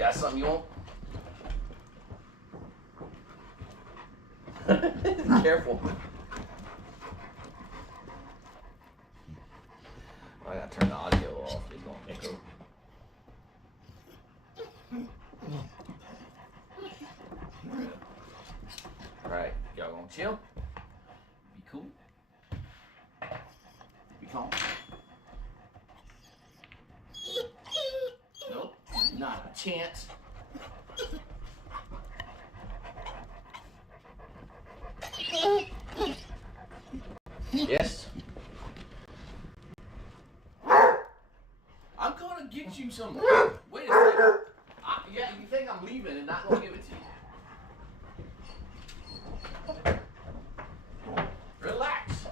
got something you want? Careful. I gotta turn the audio off. It's gonna echo. Alright, y'all gonna chill? Be cool? Be calm? Nope, not a chance. Yes? I'm gonna get you some. Wait a second. Yeah, you think I'm leaving and not gonna give it to you? Relax.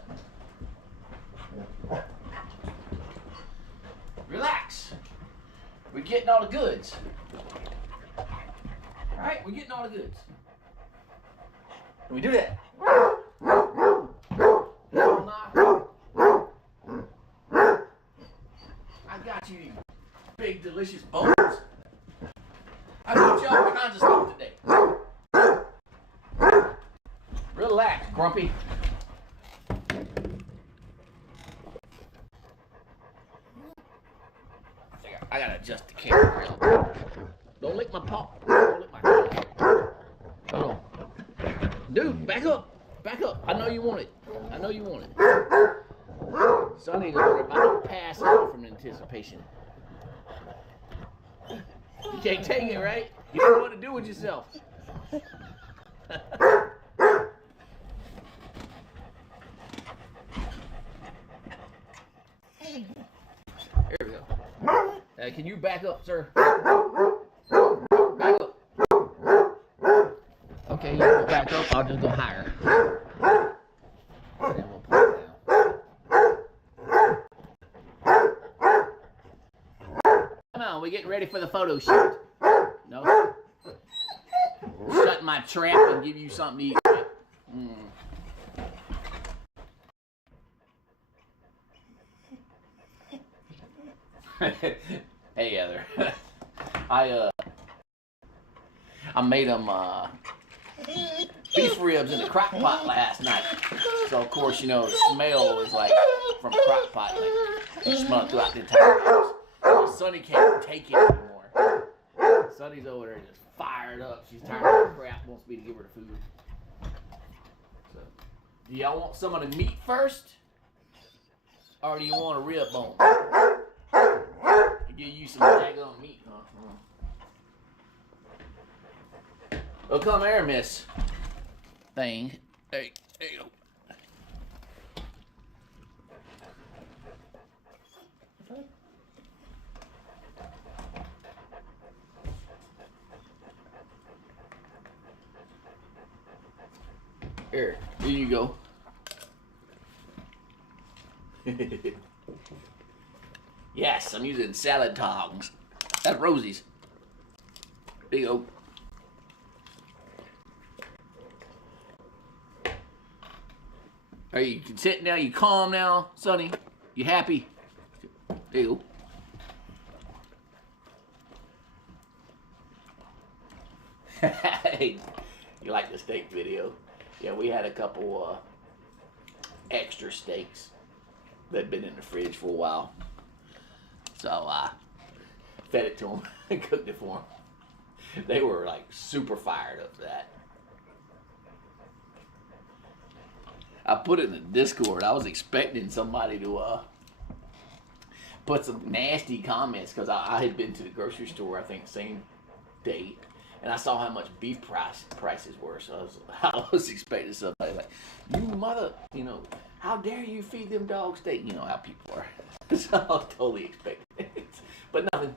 Relax. We're getting all the goods. Alright, we're getting all the goods. Can we do that? I got you, big delicious bones. I got you all kinds of stuff today. Relax, Grumpy. I gotta adjust the camera. Don't lick my paw. Don't lick my paw. Hold on. Dude, back up. Back up. I know you want it. I know you want it. Sonny's over about to pass out from anticipation. You can't take it, right? You don't know what to do with yourself. There we go. Can you back up, sir? Back up. Okay, you go back up. I'll just go higher. Then we'll pull it down. Come on, we're getting ready for the photo shoot. No? Shut my trap and give you something to eat. Hey, Heather. I made them beef ribs in the crock pot last night. So of course, you know, the smell is like from a crock pot, like you smell it throughout the entire house. So Sonny can't take it anymore. Sonny's over there just fired up. She's tired of the crap, wants me to give her the food. So, do y'all want some of the meat first? Or do you want a rib bone? Give you some daggone meat, huh? Oh, come here, miss. Thing. Hey, there you go. Here you go. Yes, I'm using salad tongs. That's Rosie's. There you go. Are you content now? You calm now, Sonny? You happy? There you go. Hey, you like the steak video? Yeah, we had a couple extra steaks that had been in the fridge for a while. So I fed it to them and cooked it for them. They were like super fired up for that. I put it in the Discord. I was expecting somebody to put some nasty comments because I had been to the grocery store, I think, same day, and I saw how much beef prices were. So I was expecting somebody like, "You mother, you know, how dare you feed them dogs steak?" You know how people are. So I was totally expecting it, but nothing.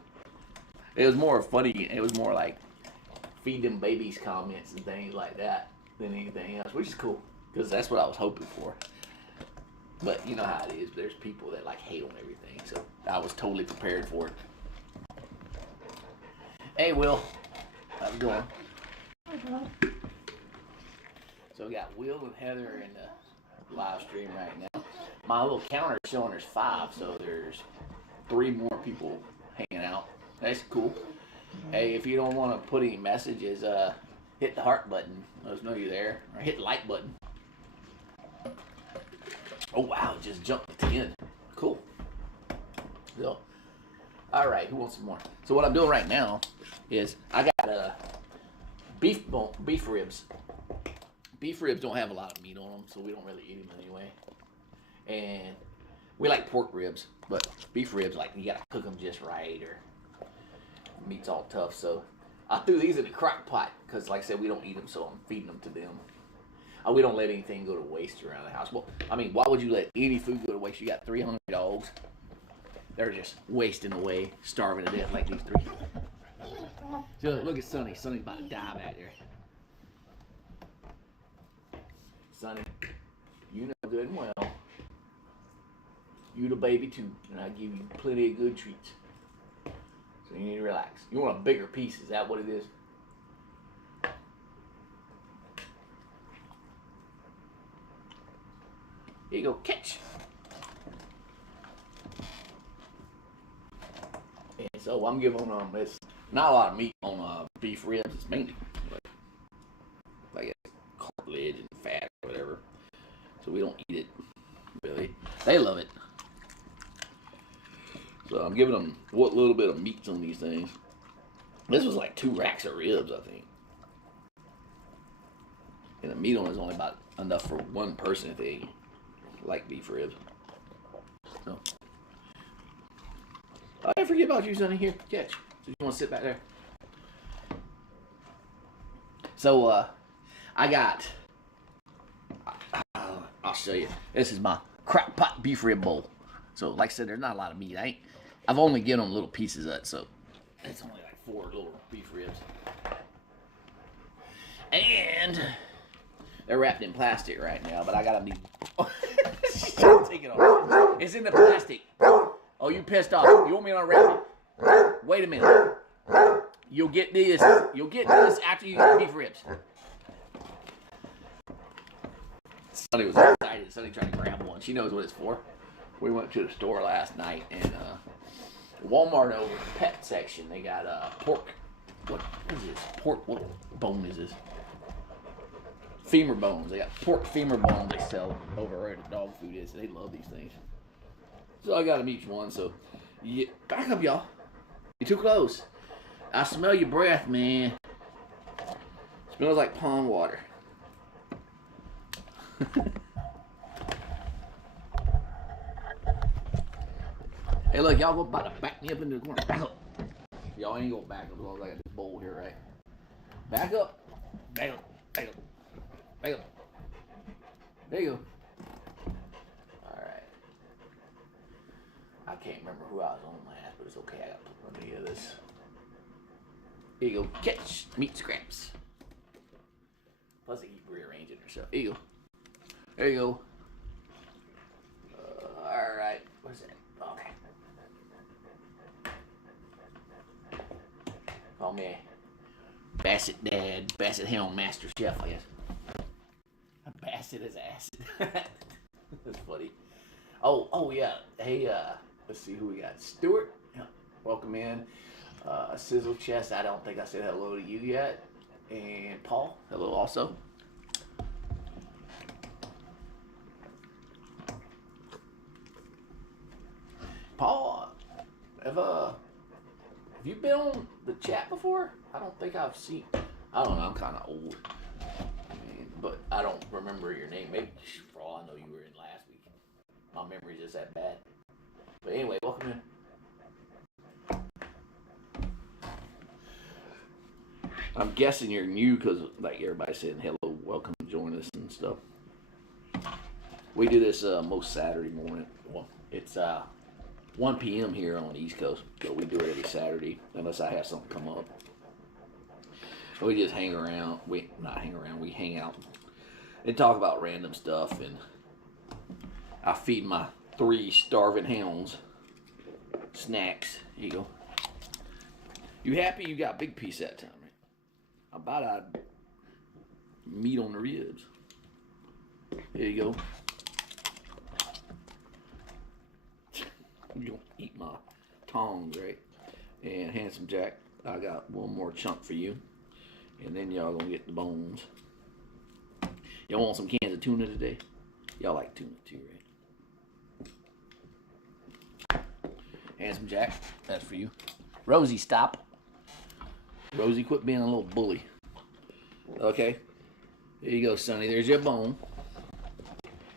It was more funny. It was more like feed them babies comments and things like that than anything else, which is cool because that's what I was hoping for. But you know how it is. There's people that like hate on everything, so I was totally prepared for it. Hey, Will, how's it going? So we got Will and Heather in the live stream right now. My little counter is showing there's 5, so there's 3 more people hanging out. That's cool. Hey, if you don't want to put any messages, hit the heart button. Let us know you're there. Or hit the like button. Oh, wow. It just jumped to 10. Cool. So, all right. Who wants some more? So what I'm doing right now is I got beef ribs. Beef ribs don't have a lot of meat on them, so we don't really eat them anyway. And we like pork ribs, but beef ribs, like, you gotta cook them just right, or meat's all tough. So I threw these in the crock pot because, like I said, we don't eat them, so I'm feeding them to them. We don't let anything go to waste around the house. Well, I mean, why would you let any food go to waste? You got 300 dogs. They're just wasting away, starving to death like these three. So look at Sonny. Sonny's about to die back there. Sonny, you know good and well. You the baby too, and I give you plenty of good treats. So you need to relax. You want a bigger piece, is that what it is? Here you go, catch. And so I'm giving them, it's not a lot of meat on beef ribs, it's mainly like cartilage and fat or whatever. So we don't eat it, really. They love it. So I'm giving them what little bit of meat's on these things. This was like 2 racks of ribs, I think. And the meat on it is only about enough for one person if they like beef ribs. So I didn't forget about you, Sonny. Here, catch. So you want to sit back there? So I got. I'll show you. This is my crock pot beef rib bowl. So, like I said, there's not a lot of meat. I've only given them little pieces of it, so it's only like 4 little beef ribs. And they're wrapped in plastic right now, but I gotta be. Take it off. It's in the plastic. Oh, you pissed off? You want me to unwrap it? Wait a minute. You'll get this. You'll get this after you eat beef ribs. Sonny was excited. Sonny tried to grab one. She knows what it's for. We went to the store last night, and Walmart over the pet section, they got pork. What is this? Pork. What bone is this? Femur bones. They got pork femur bones they sell over where the dog food is. They love these things. So I got them each one. So yeah, back up, y'all. You're too close. I smell your breath, man. Smells like pond water. Hey, look, y'all go about to back me up into the corner. Back up. Y'all ain't gonna back up as long as I got this bowl here, right? Back up. Back up. Back up. Back up. There you go. Alright. I can't remember who I was on last, but it's okay. I gotta put plenty of this. Here you go. Catch meat scraps. Plus, they keep rearranging herself. Here you go. There you go. Alright. What is that? Okay. Call me Basset Dad, Basset Hound Master Chef, I guess. Basset is acid. That's funny. Oh yeah. Hey, let's see who we got. Stuart, yeah. Welcome in. Sizzle Chest, I don't think I said hello to you yet. And Paul, hello also. Paul, have you been on the chat before? I don't think I've seen. I don't know. I'm kind of old, but I don't remember your name. Maybe for all I know, you were in last week. My memory's just that bad. But anyway, welcome in. I'm guessing you're new because, like, everybody said hello, welcome, join us and stuff. We do this most Saturday morning. Well, it's 1 p.m. here on the East Coast, so we do it every Saturday, unless I have something come up. So we just hang around. We hang out and talk about random stuff, and I feed my 3 starving hounds snacks. Here you go. You happy you got a big piece that time, right? I about out meat on the ribs. Here you go. You don't eat my tongs, right? And Handsome Jack, I got one more chunk for you, and then y'all gonna get the bones. Y'all want some cans of tuna today? Y'all like tuna too, right? Handsome Jack, that's for you. Rosie, stop. Rosie, quit being a little bully. Okay, there you go, Sonny. There's your bone.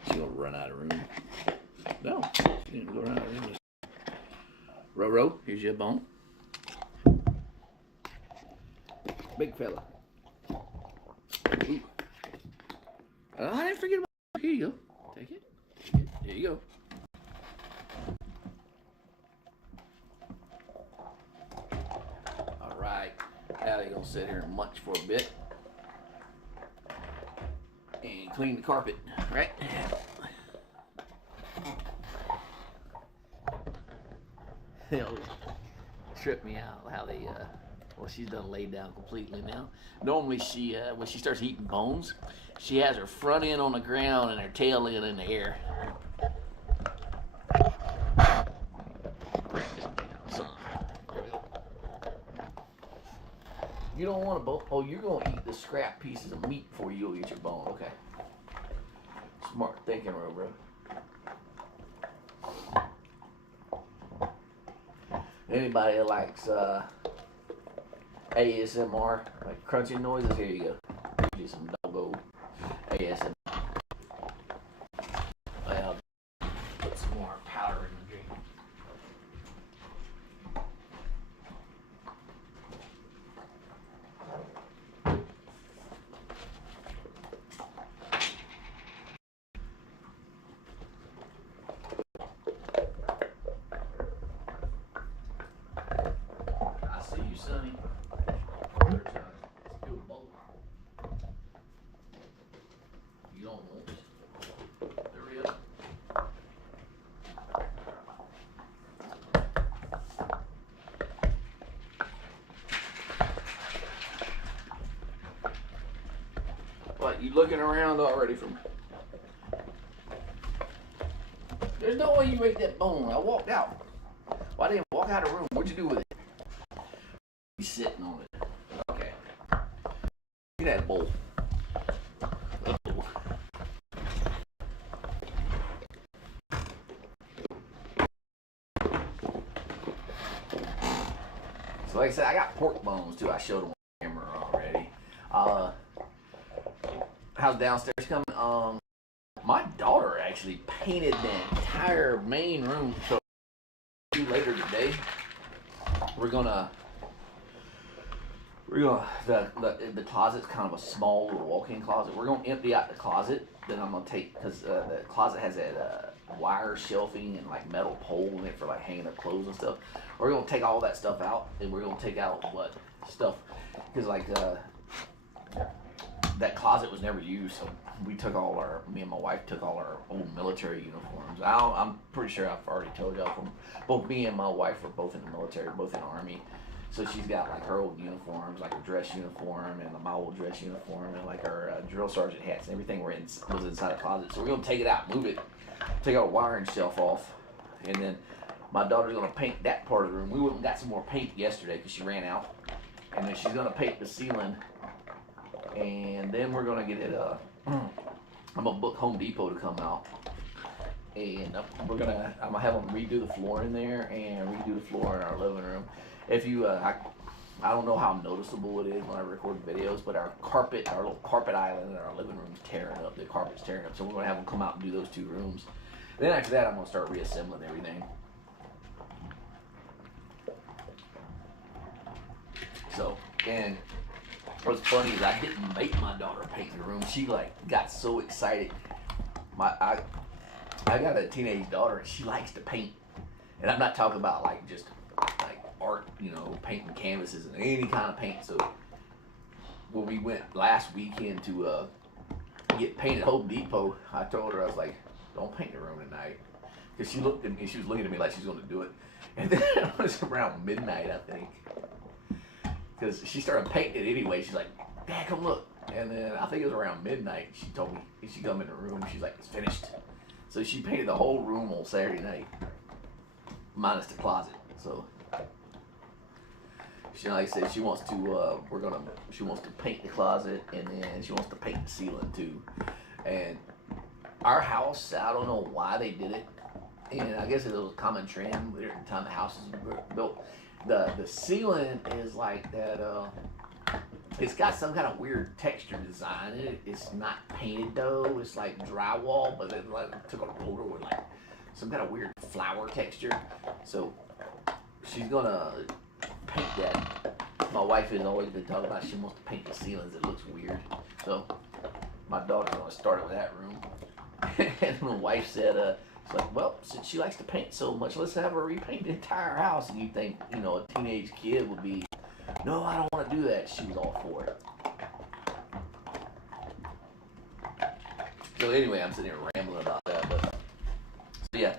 She's gonna run out of room. No, she didn't go run out of room. Roro, here's your bone. Big fella. Ooh. I didn't forget about it. Here you go. Take it. There you go. All right. Now they're gonna sit here and munch for a bit and clean the carpet, right? They'll trip me out how they. Well, she's done laid down completely now. Normally, she when she starts eating bones, she has her front end on the ground and her tail end in the air. You don't want a bone. Oh, you're gonna eat the scrap pieces of meat before you go eat your bone. Okay. Smart thinking, bro. Anybody that likes ASMR, like crunching noises, here you go. Do some doggo ASMR. I'll put some more powder in the drink. I see you, Sonny. Let's do a bowl. You don't want it. Hurry up. What, you looking around already from... There's no way you ate that bone. I walked out. Why didn't you walk out of the room? What'd you do with it? You sitting on it. Okay. Look at that bowl. Uh-oh. So like I said, I got pork bones too. I showed them on camera already. How's downstairs coming? My daughter actually painted the entire main room. So later today, the closet's kind of a small little walk-in closet. We're gonna empty out the closet. Then I'm gonna take, because the closet has that wire shelving and like metal pole in it for like hanging up clothes and stuff. We're gonna take all that stuff out, and we're gonna take out stuff, because like that closet was never used, so me and my wife took all our old military uniforms. I'm pretty sure I've already told y'all, both me and my wife were both in the military, both in the Army. So she's got like her old uniforms, like her dress uniform and my old dress uniform, and like our drill sergeant hats and everything was inside the closet. So we're gonna take it out, move it, take our wiring shelf off, and then my daughter's gonna paint that part of the room. We went and got some more paint yesterday because she ran out, and then she's gonna paint the ceiling, and then we're gonna get it. I'm gonna book Home Depot to come out, and I'm gonna have them redo the floor in there and redo the floor in our living room. If you, I don't know how noticeable it is when I record videos, but our little carpet island in our living room is tearing up. The carpet's tearing up, so we're gonna have them come out and do those 2 rooms. Then after that, I'm gonna start reassembling everything. So, and what's funny is I didn't make my daughter paint the room. She like got so excited. I got a teenage daughter and she likes to paint, and I'm not talking about like just like art, painting canvases and any kind of paint. So when we went last weekend to get paint at Home Depot, I told her, I was like, "Don't paint the room tonight," because she looked at me. She was looking at me like she was going to do it, and then it was around midnight, I think. Because she started painting it anyway. She's like, "Dad, come look." And then I think it was around midnight. She told me she come in the room. She's like, "It's finished." So she painted the whole room on Saturday night, minus the closet. So She, like I said, she wants to. She wants to paint the closet, and then she wants to paint the ceiling too. And our house, I don't know why they did it, and I guess it was a common trend at the time the houses were built. The ceiling is like that. It's got some kind of weird texture design in it. It's not painted though. It's like drywall, but it like took a roller with like some kind of weird flower texture. So she's gonna paint that. My wife has always been talking about she wants to paint the ceilings. It looks weird. So my daughter's gonna start it with that room. And my wife said, it's like, well, since she likes to paint so much, let's have her repaint the entire house. And you think, you know, a teenage kid would be, no, I don't want to do that. She was all for it. So anyway, I'm sitting here rambling about that. But so yeah,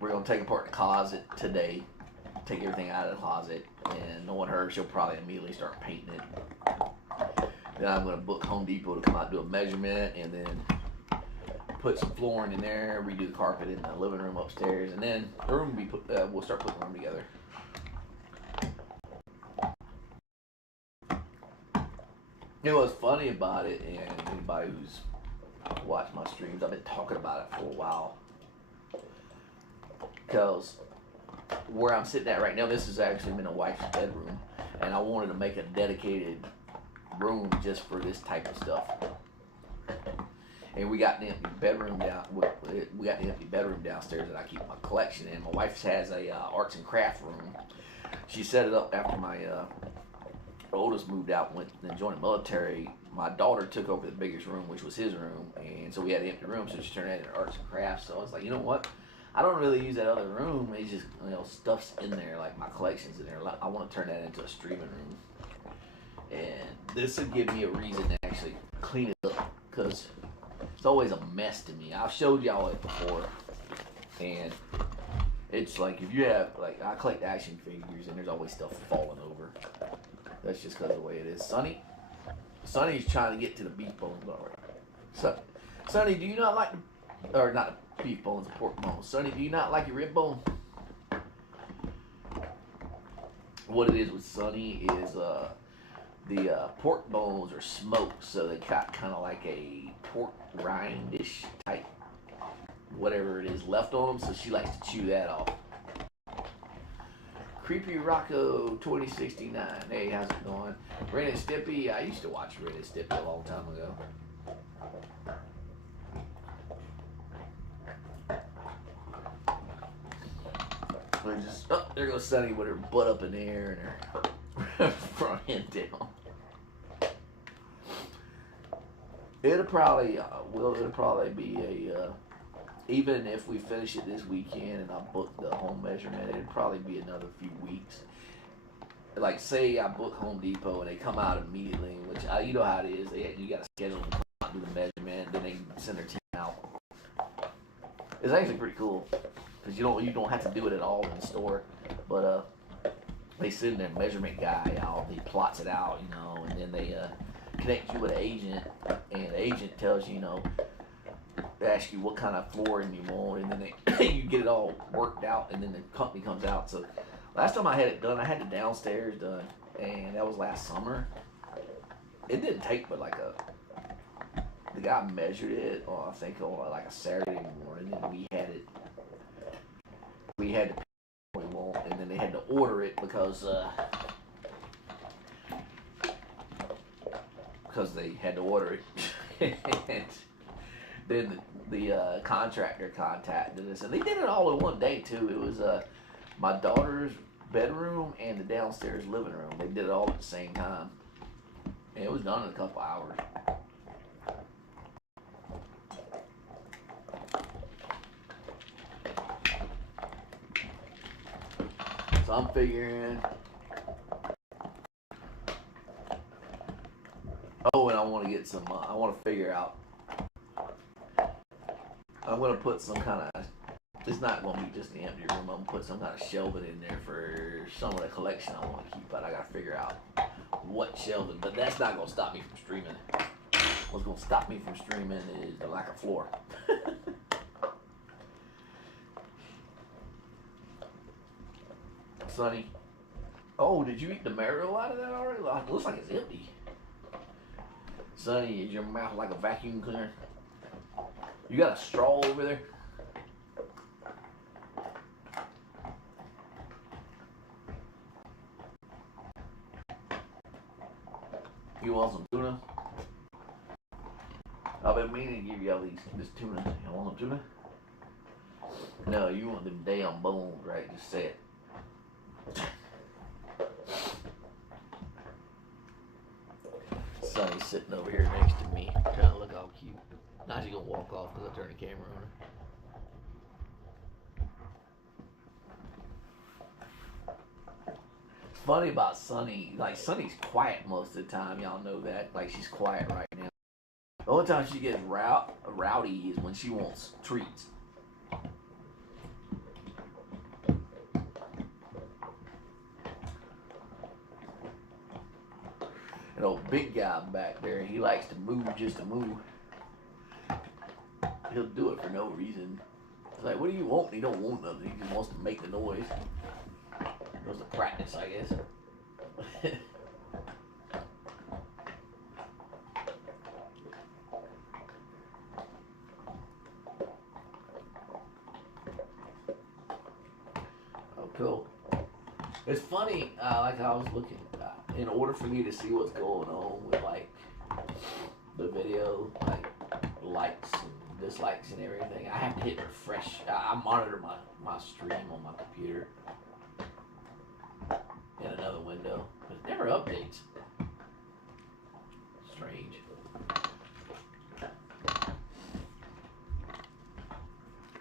we're gonna take apart the closet today. Take everything out of the closet, and knowing her, she'll probably immediately start painting it. Then I'm gonna book Home Depot to come out and do a measurement, and then put some flooring in there, redo the carpet in the living room upstairs, and then the room will be put. We'll start putting the room together. You know what's funny about it, and anybody who's watched my streams, I've been talking about it for a while. Because where I'm sitting at right now, this has actually been a wife's bedroom, and I wanted to make a dedicated room just for this type of stuff. And we got the empty bedroom downstairs that I keep my collection in. My wife has a arts and craft room. She set it up after my oldest moved out, went and joined the military. My daughter took over the biggest room, which was his room, and so we had the empty room. So she turned that into arts and crafts. So I was like, you know what? I don't really use that other room. It's just, you know, stuff's in there, like my collection's in there. I want to turn that into a streaming room, and this would give me a reason to actually clean it up, because it's always a mess to me. I've showed y'all it before, and it's like if you have, like, I collect action figures, and there's always stuff falling over. That's just because of the way it is. Sonny's trying to get to the beef bones already. So, Sonny, do you not like the, or not the beef bones, the pork bones? Sonny, do you not like your rib bone? What it is with Sonny is the pork bones are smoked, so they got kind of like a pork rind-ish type, whatever it is left on them. So she likes to chew that off. Creepy Rocco 2069. Hey, how's it going? Ren and Stimpy. I used to watch Ren and Stimpy a long time ago. There goes Sunny with her butt up in the air and her front end down. It'll probably be a even if we finish it this weekend and I book the home measurement, it'd probably be another few weeks. Like, say I book Home Depot and they come out immediately, which you know how it is. You got to schedule them to come out and do the measurement, then they send their team out. It's actually pretty cool because you don't have to do it at all in the store, but they send their measurement guy out. He plots it out, you know, and then they connect you with an agent, and the agent tells you, you know, ask you what kind of flooring you want, and then you get it all worked out, and then the company comes out. So last time I had it done, I had the downstairs done, and that was last summer. It didn't take but like the guy measured it on, I think, on like a Saturday morning, and we had to pick what we want, and then they had to order it because they had to order it. And then the contractor contacted us, and they did it all in one day too. It was my daughter's bedroom and the downstairs living room. They did it all at the same time, and it was done in a couple hours. So I'm figuring. Oh, and I want to get some. I want to figure out. I'm gonna put some kind of. It's not gonna be just the empty room. I'm gonna put some kind of shelving in there for some of the collection I want to keep. But I gotta figure out what shelving. But that's not gonna stop me from streaming. What's gonna stop me from streaming is the lack of floor. Sonny, Oh, did you eat the marrow out of that already? It looks like it's empty. Sonny, is your mouth like a vacuum cleaner? You got a straw over there? You want some tuna? I've been meaning to give you all this tuna. You want some tuna? No, you want them damn bones, right? Just say it. Sonny's sitting over here next to me, trying to look all cute. Now she's gonna walk off because I turned the camera on her. It's funny about Sonny, like Sonny's quiet most of the time. Y'all know that. Like she's quiet right now. The only time she gets rowdy is when she wants treats. An old big guy back there, he likes to move just to move. He'll do it for no reason. It's like, what do you want? He don't want nothing. He just wants to make the noise. It was a practice, I guess. Oh, cool. It's funny, like I was looking, in order for me to see what's going on with like the video, like likes and dislikes and everything, I have to hit refresh. I monitor my stream on my computer in another window, but it never updates. Strange.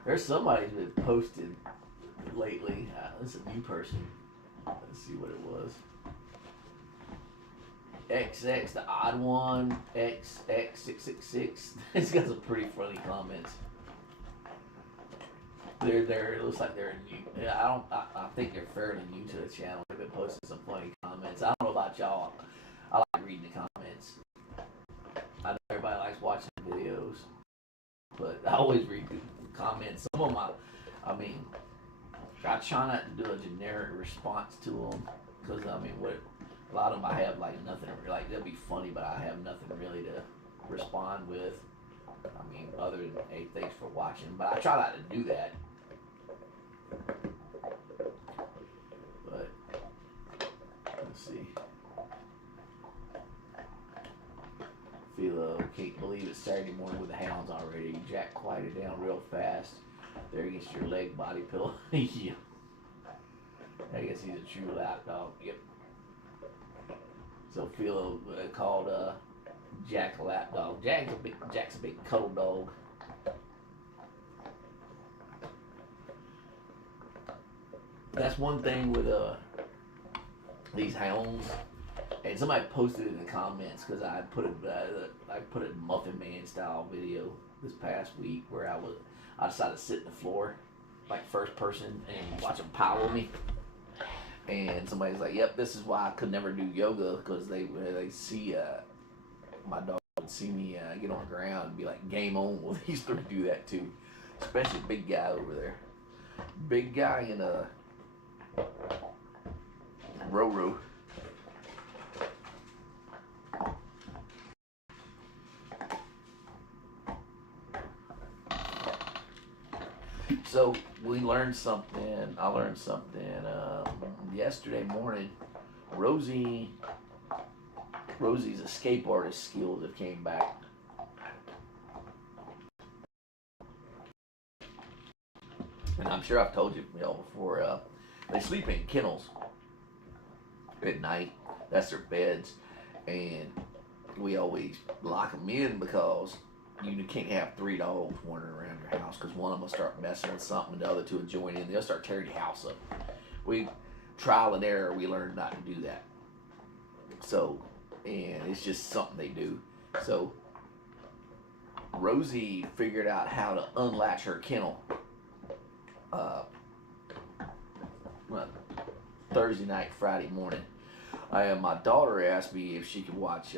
There's somebody who's been posted lately. This is a new person. Let's see what it was. XX, the odd one, XX666. It's got some pretty funny comments. They're. It looks like they're new. Yeah, I think they're fairly new to the channel. They've been posting some funny comments. I don't know about y'all. I like reading the comments. I know everybody likes watching videos, but I always read the comments. Some of them, I mean, I try not to do a generic response to them because I mean, a lot of them I have like nothing. Like they'll be funny, but I have nothing really to respond with. I mean, other than hey, thanks for watching. But I try not to do that. But let's see. Philo, can't believe it's Saturday morning with the hounds already. Jack quieted down real fast. There against your leg body pillow. Yeah. I guess he's a true lap dog. Yep. So Philo called Jack a lap dog. Jack's a big cuddle dog. That's one thing with these hounds. And somebody posted in the comments because I put a Muffin Man style video this past week where I decided to sit in the floor like first person and watch them power me. And somebody's like, "Yep, this is why I could never do yoga because they see my dog would see me get on the ground and be like, game on." Well, these three do that too, especially the big guy over there. Big guy in a Roro. So we learned something. I learned something yesterday morning. Rosie's escape artist skills have came back. And I'm sure I've told you before. They sleep in kennels at night. That's their beds, and we always lock them in because you can't have three dogs wandering around your house because one of them will start messing with something and the other two will join in. They'll start tearing your house up. We trial and error. We learned not to do that. So, and it's just something they do. So, Rosie figured out how to unlatch her kennel. Thursday night, Friday morning. My daughter asked me if she could watch.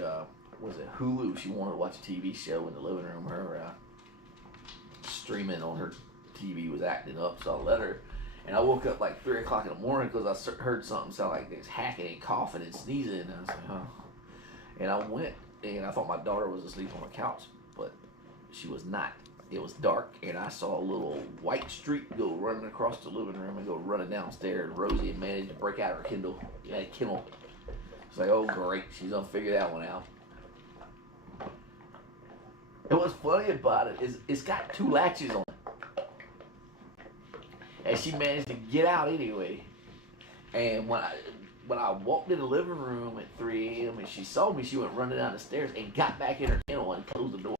Was it Hulu? She wanted to watch a TV show in the living room. Her streaming on her TV was acting up, so I let her. And I woke up like 3 o'clock in the morning because I heard something sound like it's hacking and coughing and sneezing. And I was like, huh. And I went, and I thought my daughter was asleep on the couch, but she was not. It was dark, and I saw a little white streak go running across the living room and go running downstairs. Rosie had managed to break out her Kindle. Yeah, Kindle. It's like, oh great, she's gonna figure that one out. And what's funny about it is it's got 2 latches on it, and she managed to get out anyway. And when I walked in the living room at 3 a.m. and she saw me, she went running down the stairs and got back in her kennel and closed the door.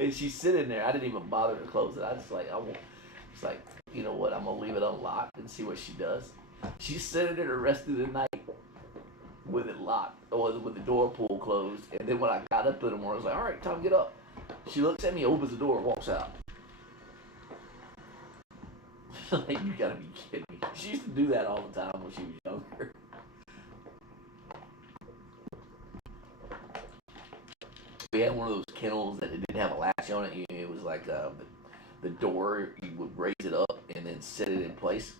And she's sitting there. I didn't even bother to close it. I just like, it's like, you know what? I'm gonna leave it unlocked and see what she does. She's sitting there the rest of the night with it locked, or with the door pull closed. And then when I got up in the morning, I was like, all right, time to get up. She looks at me, opens the door, walks out. Like, you gotta be kidding me. She used to do that all the time when she was younger. We had one of those kennels that didn't have a latch on it. It was like the door, you would raise it up and then set it in place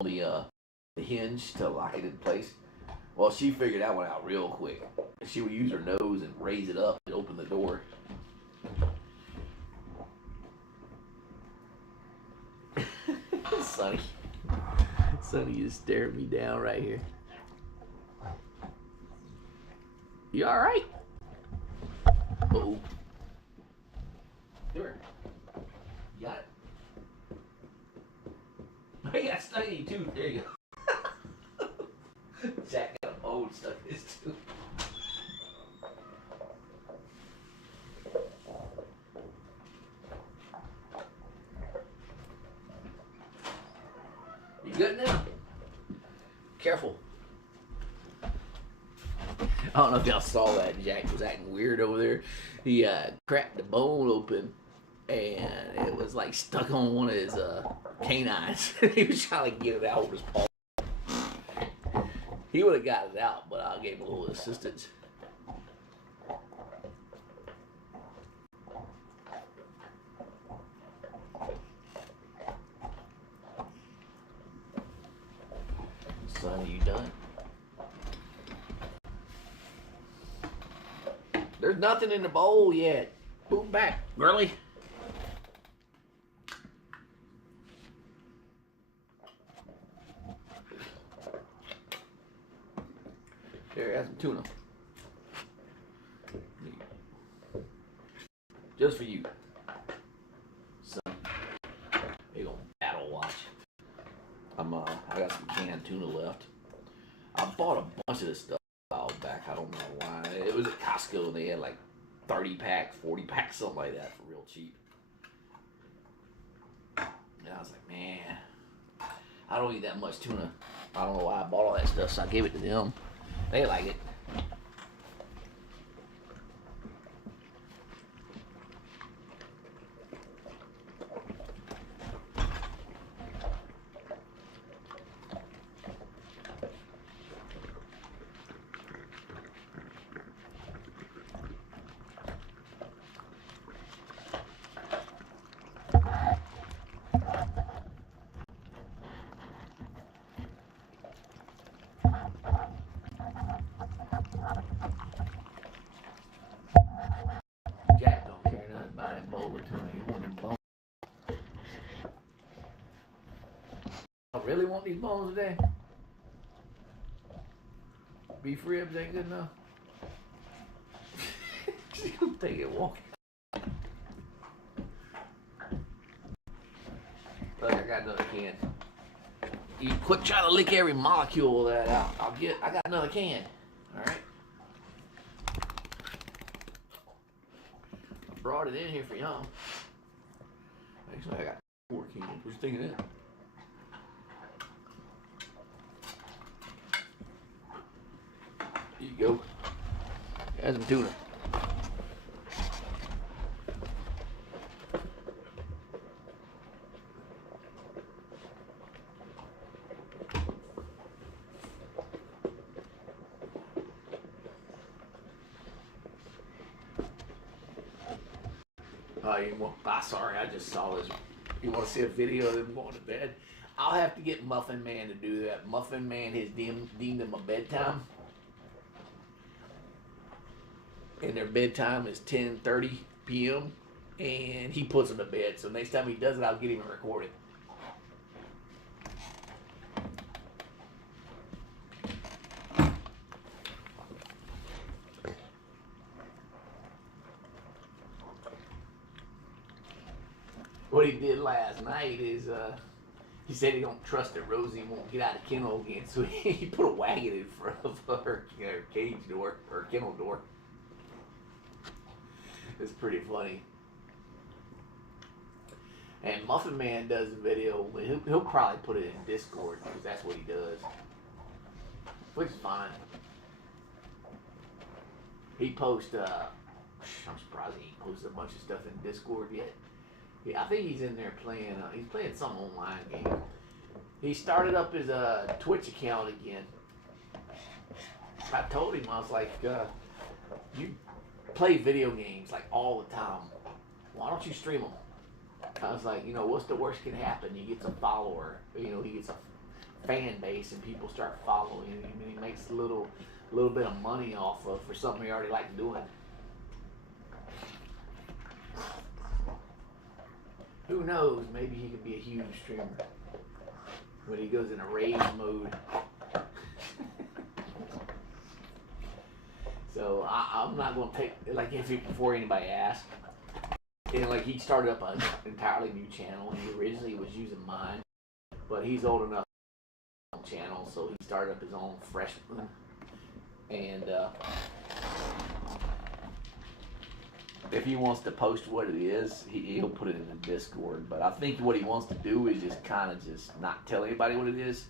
on the hinge to lock it in place. Well, she figured that one out real quick. She would use her nose and raise it up and open the door. Sonny is staring me down right here. You all right? Uh-oh. Here. You got it. I got stuck in your tooth. There you go. Jack got a bone stuck in his tooth. You good now? Careful. I don't know if y'all saw that. Jack was acting weird over there. He cracked the bone open, and it was like stuck on one of his canines. He was trying to get it out with his paw. He would have got it out, but I gave him a little assistance. Son, are you done? There's nothing in the bowl yet. Move back, girly. There, have some tuna. Just for you. Son, they gonna battle watch. I got some canned tuna left. I bought a bunch of this stuff a while back. I don't know why. It was at Costco and they had like 30 pack, 40 pack, something like that for real cheap. And I was like, man, I don't eat that much tuna. I don't know why I bought all that stuff, so I gave it to them. They like it. Jack don't care nothing about that bowl of tuna. He want them bones. I really want these bones today. Beef ribs ain't good enough. She's gonna take it walking. Look, I got another can. You quit trying to lick every molecule of that out. I got another can. Alright? I brought it in here for y'all. Actually, I got 4 cans. What you think of that? Here you go. Got some tuna. Sorry, I just saw this You want to see a video of them going to bed? I'll have to get Muffin Man to do that. Muffin Man has deemed them a bedtime. And their bedtime is 10:30 p.m. And he puts them to bed. So next time he does it, I'll get him and record it. What he did last night is he said he don't trust that Rosie won't get out of kennel again, so he put a wagon in front of her cage door or kennel door. It's pretty funny. And Muffin Man does a video. He'll probably put it in Discord because that's what he does, which is fine. He posts. I'm surprised he ain't posted a bunch of stuff in Discord yet. Yeah, I think he's in there playing. He's playing some online game. He started up his Twitch account again. I told him, I was like, you play video games like all the time. Why don't you stream them? I was like, what's the worst can happen? You get some follower. He gets a fan base and people start following him, and he makes a little bit of money off of for something he already likes doing. Who knows? Maybe he could be a huge streamer when he goes in a rage mode. So I'm not going to take, like, before anybody asks. And like, he started up an entirely new channel. He originally was using mine, but he's old enough channel, so he started up his own fresh one. And if he wants to post what it is, he'll put it in the Discord. But I think what he wants to do is just kind of just not tell anybody what it is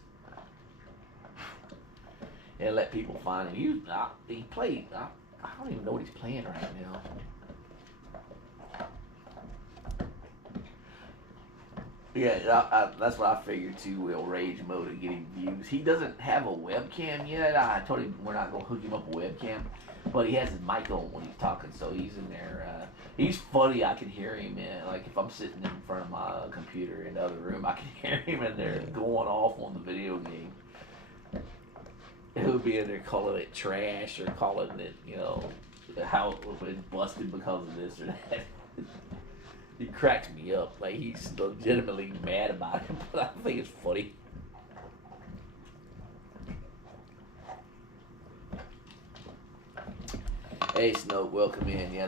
and let people find him. He played. I don't even know what he's playing right now. Yeah, that's what I figured too. We'll rage mode and get him views. He doesn't have a webcam yet. I told him we're not gonna hook him up a webcam, but he has his mic on when he's talking, so he's in there. He's funny. I can hear him like if I'm sitting in front of my computer in the other room, I can hear him in there going off on the video game. He'll be in there calling it trash or calling it, how it's busted because of this or that. He cracks me up. Like, he's legitimately mad about it, but I think it's funny. Hey, Snoke, welcome in. Yeah,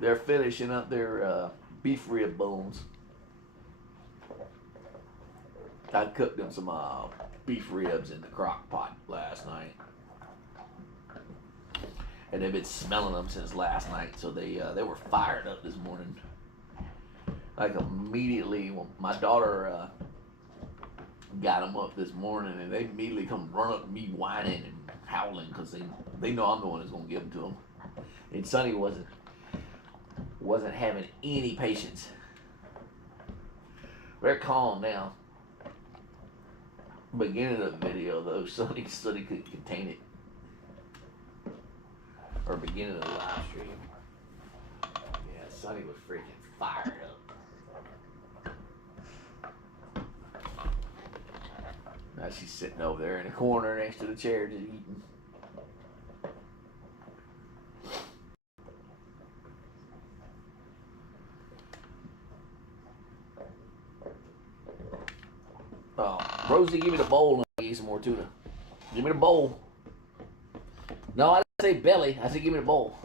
they're finishing up their beef rib bones. I cooked them some beef ribs in the crock pot last night. And they've been smelling them since last night, so they were fired up this morning. Like immediately, when my daughter got them up this morning, and they immediately come run up to me whining and howling because they know I'm the one that's gonna give them to them. And Sonny wasn't having any patience. They're calm now. Beginning of the video though, Sonny couldn't contain it. Or beginning of the live stream. Yeah, Sonny was freaking fired up. Now she's sitting over there in the corner next to the chair just eating. Rosie, give me the bowl and I'll eat some more tuna. Give me the bowl. No, I didn't say belly. I said give me the bowl.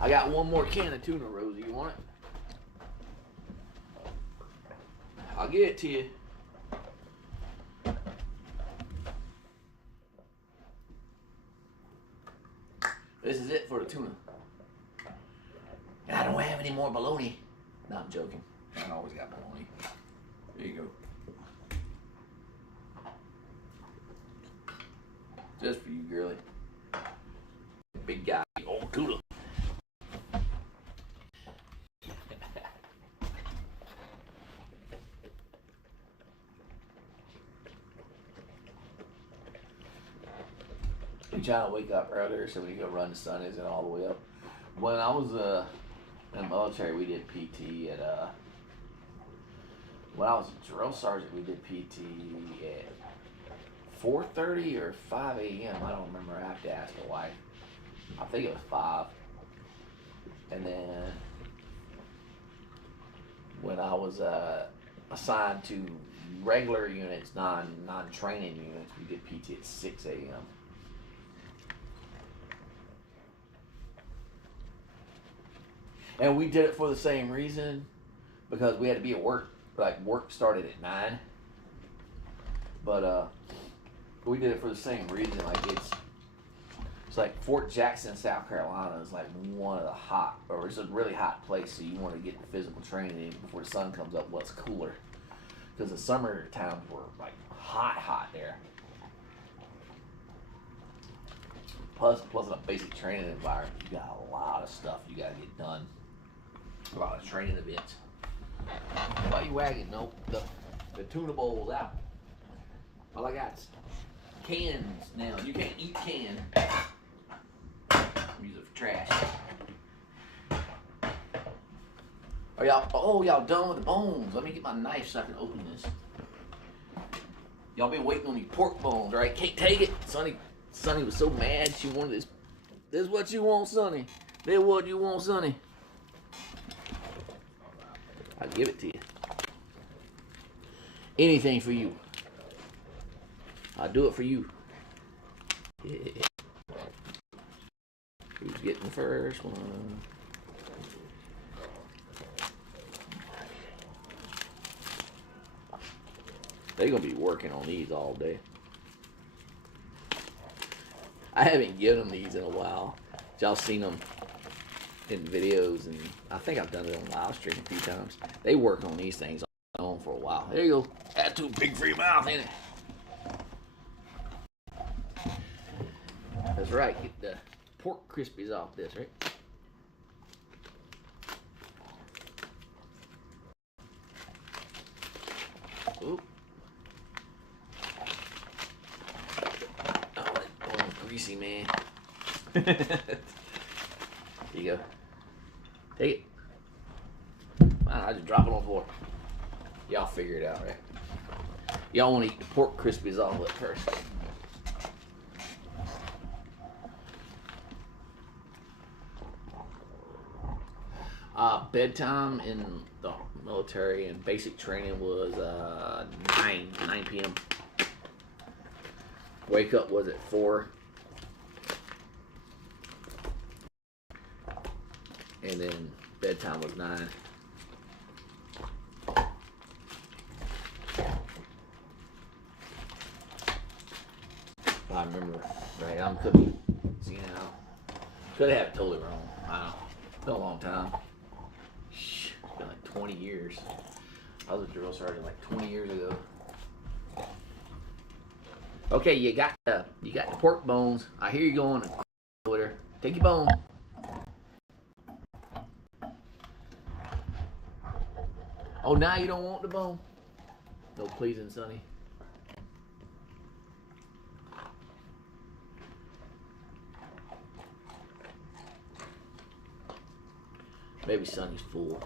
I got one more can of tuna, Rosie. You want it? I'll get it to you. This is it for the tuna. And I don't have any more bologna. No, I'm joking. I always got bologna. There you go. Just for you, girly. Big guy. Old tuna. We try to wake up earlier so we can go run the Sundays and all the way up. When I was in the military, we did PT at when I was a drill sergeant, we did PT at 4:30 or 5 a.m. I don't remember. I have to ask my wife. I think it was 5. And then when I was assigned to regular units, non-training units, we did PT at 6 a.m. And we did it for the same reason, because we had to be at work. Like, work started at 9. But we did it for the same reason. Like, it's like Fort Jackson, South Carolina is like one of the hot, or it's a really hot place, so you want to get the physical training in before the sun comes up. What's cooler, because the summer times were like hot there. Plus in a basic training environment, you got a lot of stuff you got to get done. A lot of training events. Why you wagging? Nope. The tuna bowl's out. All I got's cans now. You can't eat canned. Use it for trash. Y'all done with the bones? Let me get my knife so I can open this. Y'all been waiting on these pork bones, right? Can't take it. Sonny was so mad she wanted this. This is what you want, Sonny. This is what you want, Sonny. I'll give it to you. Anything for you. I'll do it for you. Yeah. Who's getting the first one? They're going to be working on these all day. I haven't given them these in a while. Y'all seen them in videos, and I think I've done it on live stream a few times. They work on these things on for a while. There you go. That's too big for your mouth, ain't it? That's right. Get the pork crispies off this, right? Oop. Oh, greasy, man. Here you go. Take it. I just drop it on the floor. Y'all figure it out, right? Y'all want to eat the pork crispies off it first. Bedtime in the military and basic training was 9 p.m. Wake up was at 4. And then bedtime was 9. I remember, right? I could be, see now, could have it totally wrong. I don't know. It's been a long time. It's been like 20 years. I was a drill sergeant like 20 years ago. Okay, you got the pork bones. I hear you going over there. Take your bone. Oh, now you don't want the bone? No pleasing, Sonny. Maybe Sonny's full.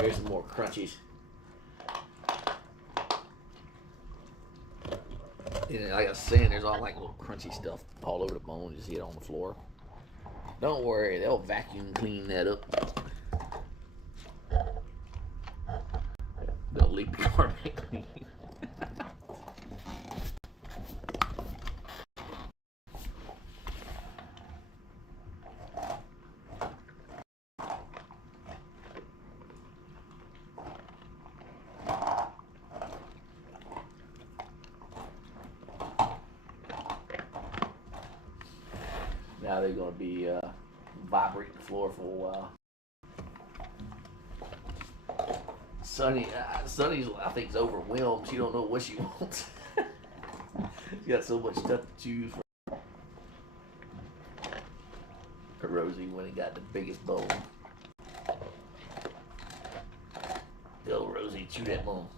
Here's some more crunchies. And like I was saying, there's all like little crunchy stuff all over the bone. You see it on the floor. Don't worry, they'll vacuum clean that up. They'll leap your carpet clean. Now they're going to be vibrating the floor for a while. Sonny's, I think, is overwhelmed. She don't know what she wants. She got so much stuff to choose from. Rosie went and got the biggest bone. Go, Rosie, chew that bone.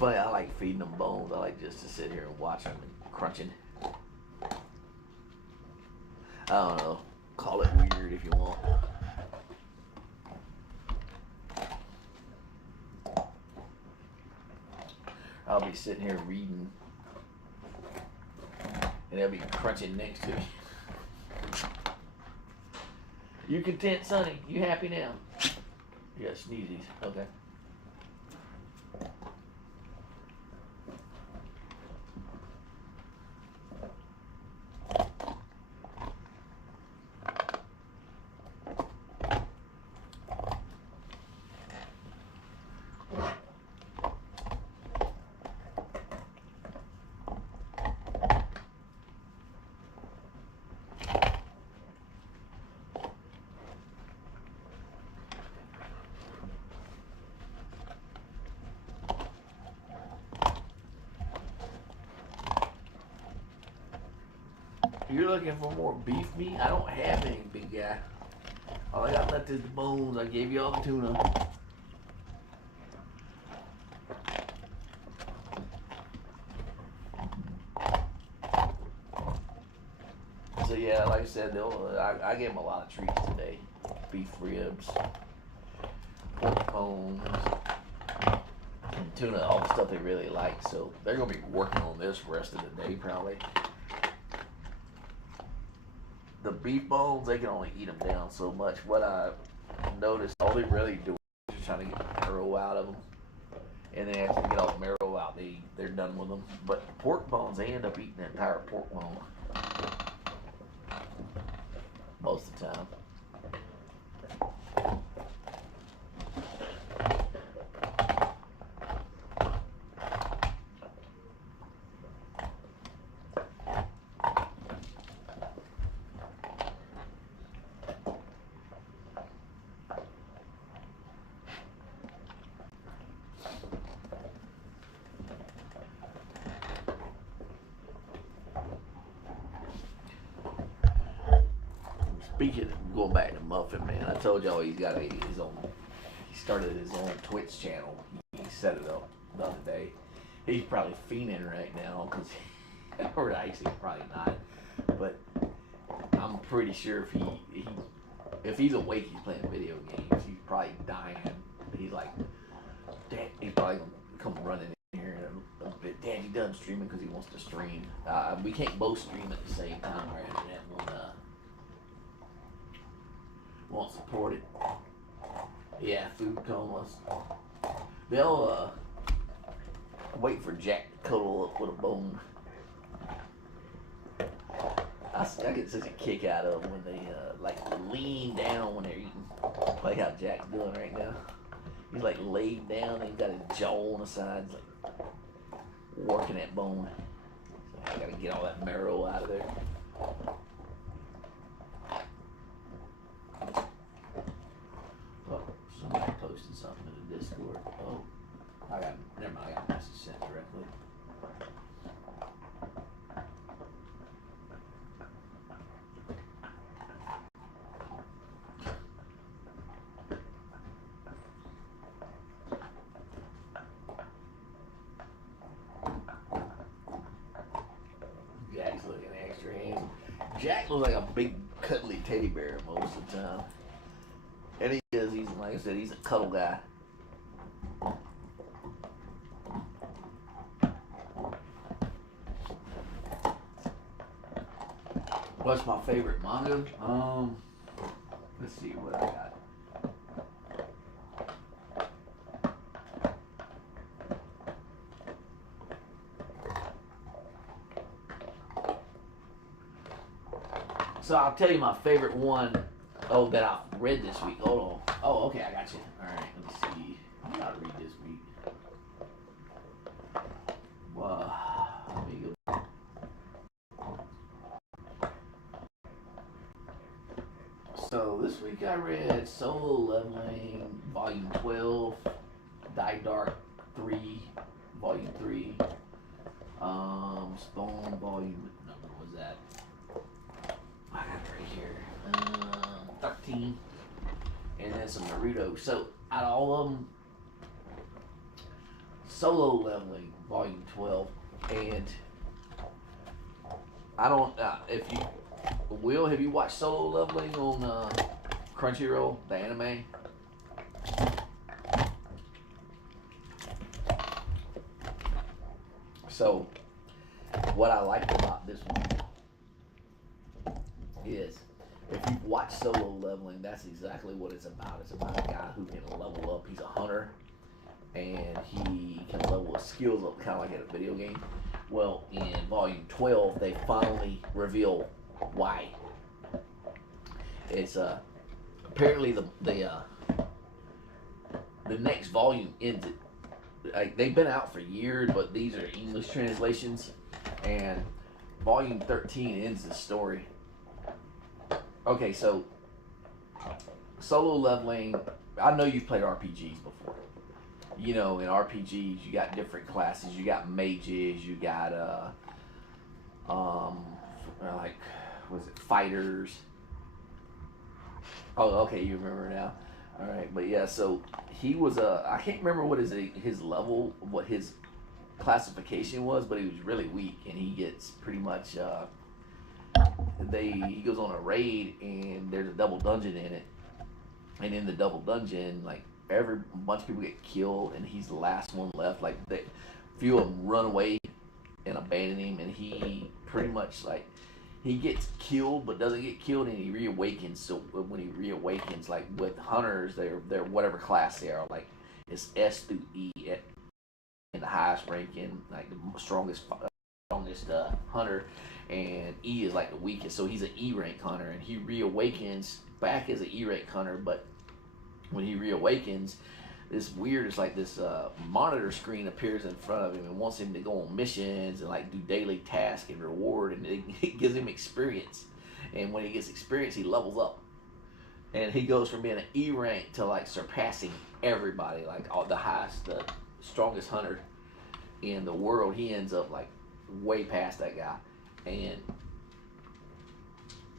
funny. I like feeding them bones. I like just to sit here and watch them and crunching. I don't know. Call it weird if you want. I'll be sitting here reading, and they'll be crunching next to me. You content, Sonny? You happy now? You got sneezies. Okay. You're looking for more beef meat? I don't have any, big guy. All I got left is the bones. I gave you all the tuna. So yeah, like I said, I gave them a lot of treats today. Beef ribs, pork bones, and tuna, all the stuff they really like. So they're going to be working on this the rest of the day probably. The beef bones, they can only eat them down so much. What I noticed, all they really do is just trying to get the marrow out of them. And then after they get all the marrow out, they're done with them. But the pork bones, they end up eating the entire pork bone. Most of the time. Speaking of going back to Muffin Man, I told y'all he's got his own. He started his own Twitch channel. He set it up the other day. He's probably fiending right now because, or actually probably not, but I'm pretty sure if he's awake, he's playing video games. He's probably dying. He's like, Dad, he's probably gonna come running in here in a bit. Dad, you done streaming because he wants to stream. We can't both stream at the same time. Our internet won't support it. Yeah, food comas. They'll wait for Jack to cuddle up with a bone. I get such a kick out of them when they like lean down when they're eating, like how Jack's doing right now. He's like laid down and he's got his jaw on the sides, like working that bone. So I gotta get all that marrow out of there. Oh, somebody posted something in the Discord. Oh, never mind, I got a message sent directly. Jack's looking extra handsome. Jack looks like a big cuddly teddy bear most of the time. And he is, he's, like I said, he's a cuddle guy. What's my favorite manga? Let's see what I got. So I'll tell you my favorite one. Oh, that I read this week. Hold on. Oh, okay, I got you. All right, let me see. What did I read this week? Let me go. So this week I read Solo Leveling, Volume 12, Die Dark 3, Volume 3, Spawn Volume, what number was that? I got it right here. 13, and then some Naruto. So out of all of them, Solo Leveling, Volume 12, and I don't. If you will, have you watched Solo Leveling on Crunchyroll, the anime? So, what I liked about this one is, if you've watched Solo Leveling, that's exactly what it's about. It's about a guy who can level up. He's a hunter, and he can level his skills up, kind of like in a video game. Well, in Volume 12, they finally reveal why. It's apparently the next volume ends it. Like, they've been out for years, but these are English translations, and Volume 13 ends the story. Okay, so Solo Leveling, I know you've played RPGs before. You know, in RPGs, you got different classes. You got mages. You got like, was it fighters? Oh, okay, you remember now. All right, but yeah, so he was I can't remember what his level, what his classification was, but he was really weak, and he gets pretty much he goes on a raid, and there's a double dungeon in it, and in the double dungeon, like, every bunch of people get killed, and he's the last one left. Like, few of them run away and abandon him, and he pretty much, like, he gets killed but doesn't get killed, and he reawakens. So when he reawakens, like, with hunters, they're whatever class they are. Like, it's S through E in the highest ranking, like the strongest hunter, and E is like the weakest. So he's an E rank hunter, and he reawakens back as an E rank hunter, but when he reawakens, this weird, it's like this monitor screen appears in front of him and wants him to go on missions and, like, do daily tasks and reward, and it gives him experience. And when he gets experience, he levels up, and he goes from being an E rank to, like, surpassing everybody, like all the highest, the strongest hunter in the world. He ends up, like, way past that guy, and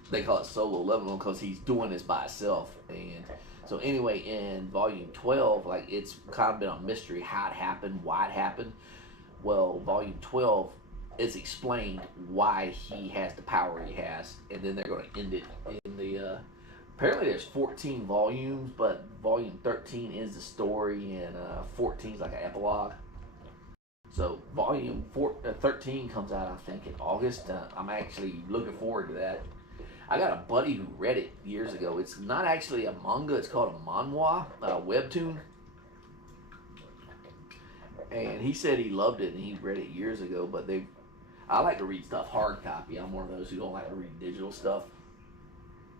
they call it Solo Leveling because he's doing this by himself. And so anyway, in Volume 12, like, it's kind of been a mystery how it happened, why it happened. Well, Volume 12, it's explained why he has the power he has, and then they're going to end it in the. Apparently, there's 14 volumes, but Volume 13 is the story, and 14 is like an epilogue. So Volume 13 comes out, I think, in August. I'm actually looking forward to that. I got a buddy who read it years ago. It's not actually a manga. It's called a manhwa, a webtoon. And he said he loved it, and he read it years ago. But I like to read stuff hard copy. I'm one of those who don't like to read digital stuff.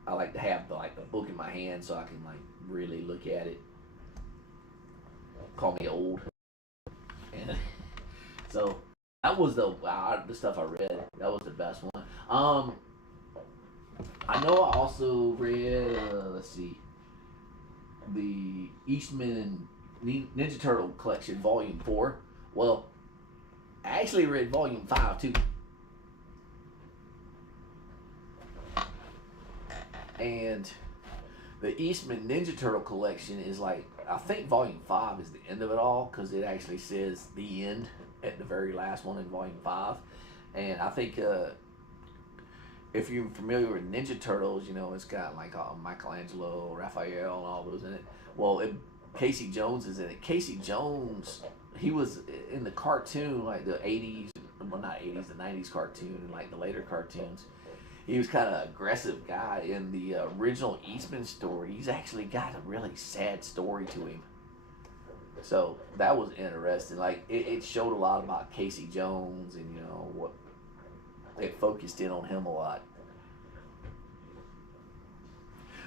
I like to have the book in my hand so I can, like, really look at it. Call me old. And so that was the stuff I read. That was the best one. I know I also read, let's see, the Eastman and Ninja Turtle collection, Volume 4. Well, I actually read Volume 5 too. And the Eastman Ninja Turtle collection is, like, I think Volume 5 is the end of it all, because it actually says the end at the very last one in Volume 5. And I think if you're familiar with Ninja Turtles, you know, it's got, like, Michelangelo, Raphael, and all those in it. Well, Casey Jones is in it. Casey Jones, he was in the cartoon, like the 80s, well, not 80s, the 90s cartoon, and, like, the later cartoons. He was kind of an aggressive guy. In the original Eastman story, he's actually got a really sad story to him. So that was interesting. Like, it showed a lot about Casey Jones, and, you know, what it focused in on him a lot.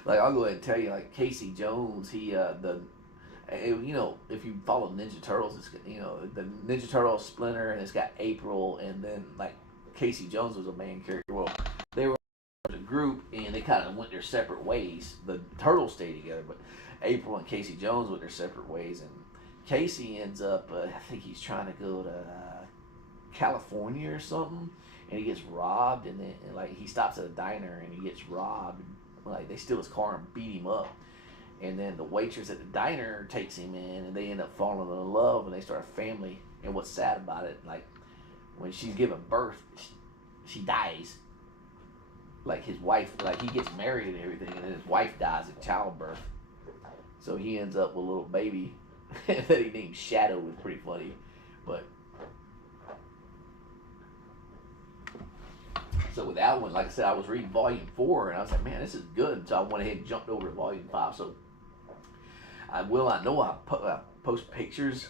Like, I'll go ahead and tell you, like, Casey Jones, he you know, if you follow Ninja Turtles, it's, you know, the Ninja Turtle Splinter, and it's got April, and then, like, Casey Jones was a main character. Well, they were a group, and they kind of went their separate ways. The Turtles stayed together, but April and Casey Jones went their separate ways, and Casey ends up, I think he's trying to go to California or something, and he gets robbed, and then, like, he stops at a diner, and he gets robbed. Like, they steal his car and beat him up, and then the waitress at the diner takes him in, and they end up falling in love, and they start a family. And what's sad about it, like when she's giving birth, she dies. Like his wife, like he gets married and everything, and then his wife dies in childbirth. So he ends up with a little baby that he named Shadow. Was pretty funny, but so with that one, like I said, I was reading volume 4, and I was like, man, this is good. So I went ahead and jumped over to volume 5. So I know I post pictures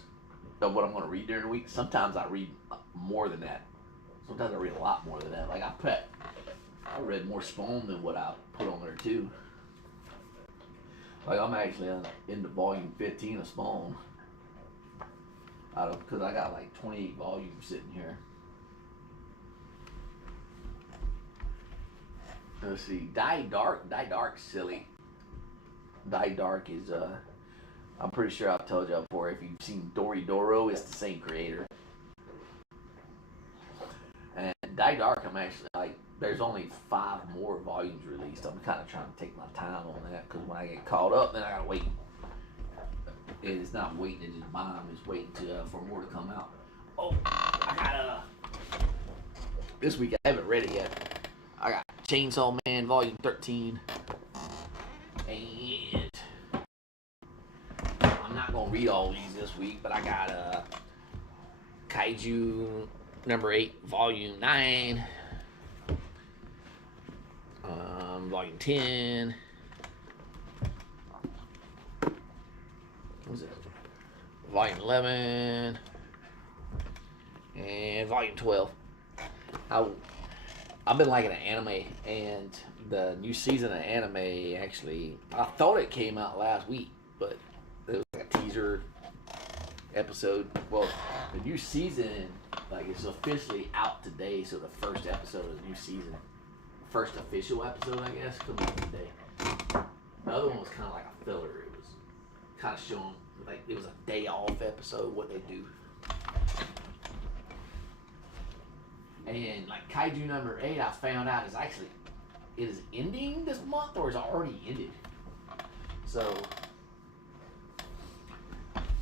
of what I'm going to read during the week. Sometimes I read more than that. Sometimes I read a lot more than that. Like I read more Spawn than what I put on there too. Like I'm actually into volume 15 of Spawn. Because I got like 28 volumes sitting here. Let's see. Die Dark's silly. Die Dark is I'm pretty sure I've told y'all before. If you've seen Doro, it's the same creator. And Die Dark, I'm actually like, there's only 5 more volumes released. I'm kind of trying to take my time on that because when I get caught up, then I gotta wait. It's not waiting to just buy them; it's waiting for more to come out. Oh, I got this week I haven't read it yet. I got Chainsaw Man Volume 13, and I'm not gonna read all these this week, but I got Kaiju number 8, Volume 9, Volume 10. What was it? Volume 11 and Volume 12. I've been liking the anime, and the new season of anime actually, I thought it came out last week, but it was like a teaser episode. Well, the new season, like, it's officially out today, so the first episode of the new season, first official episode, I guess, comes out today. The other one was kind of like a filler. It was kind of showing, like, it was a day off episode, what they do. And like Kaiju number 8, I found out is ending this month or is it already ended. So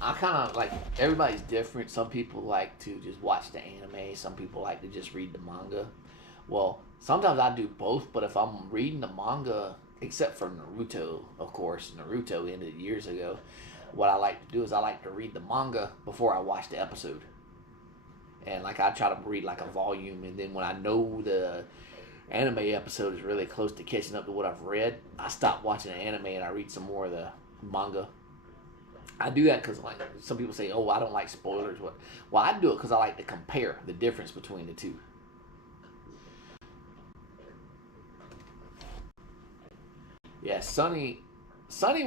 I kind of like, everybody's different. Some people like to just watch the anime. Some people like to just read the manga. Well, sometimes I do both, but if I'm reading the manga, except for Naruto, of course, Naruto ended years ago. What I like to do is I like to read the manga before I watch the episode. And like I try to read like a volume, and then when I know the anime episode is really close to catching up to what I've read, I stop watching the anime and I read some more of the manga. I do that because, like, some people say, "Oh, I don't like spoilers." What? Well, I do it because I like to compare the difference between the two. Yeah, Sunny,